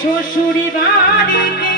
শ্বশুরি বাড়িতে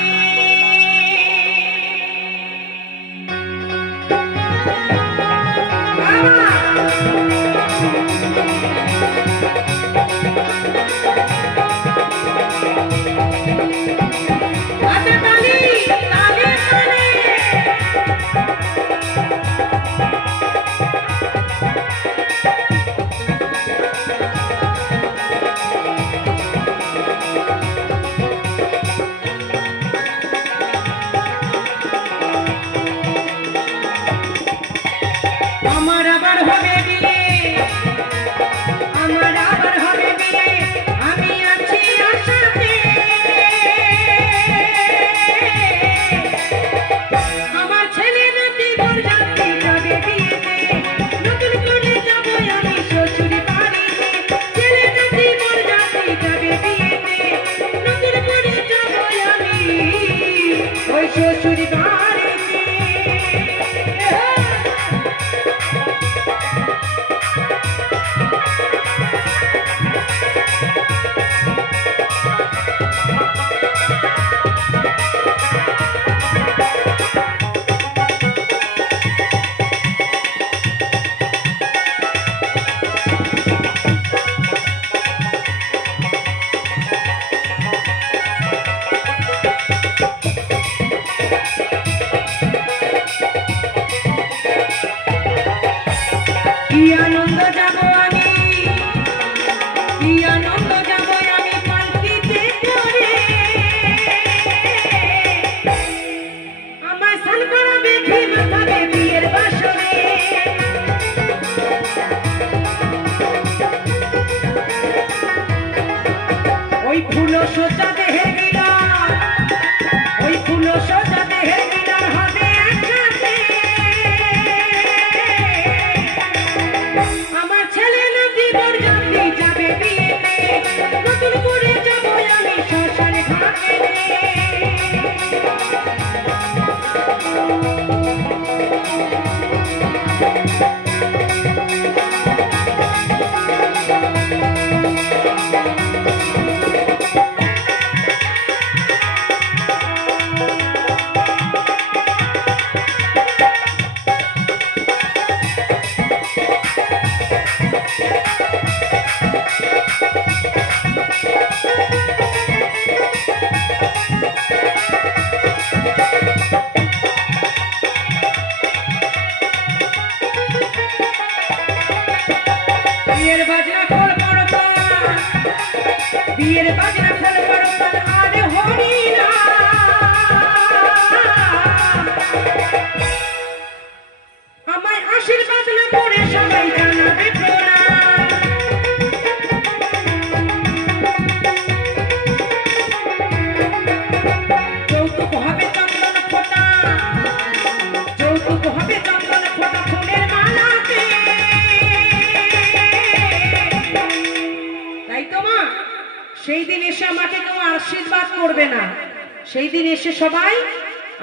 সেই দিন এসে সবাই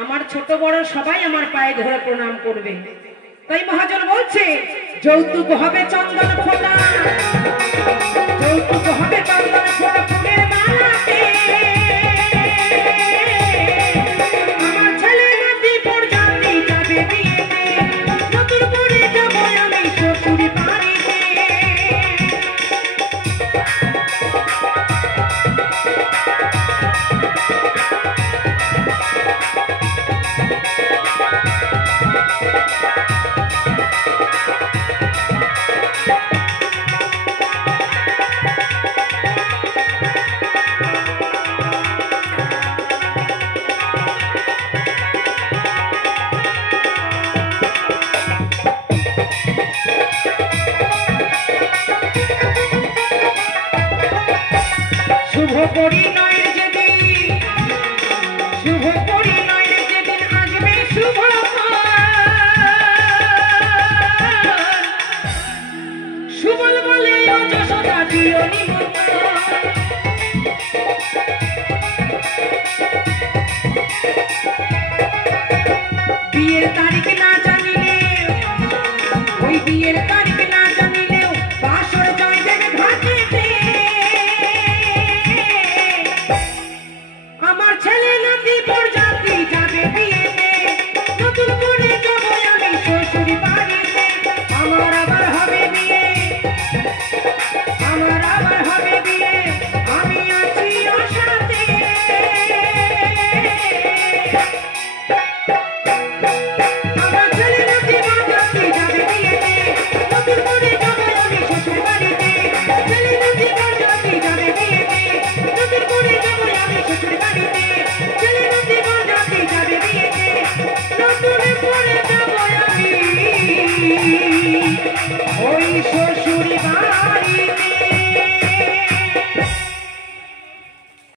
আমার ছোট বড় সবাই আমার পায়ে ধরে প্রণাম করবে। তাই মহাজন বলছে যৌতুক হবে চন্দন ফোঁটা, যৌতুক হবে চন্দন ফোঁটা ফুলের মালাতে। আমার ছেলে নাতি বরযাত্রী যাবে বিয়েতে, নতুন করে যাব আমি শ্বশুর বাড়িতে। শুভ পরিণয়ের যেদিন, শুভ পরিণয়ের যেদিন আসবে শুভ সুবল বলে যশোদা দিও নিমন্ত্রণ। বিয়ের তারিখ না জানিলে, ওই বিয়ের তারিখ না জানিলেও বাসর জয় দেবে ঘাটেতে। শ্বশুর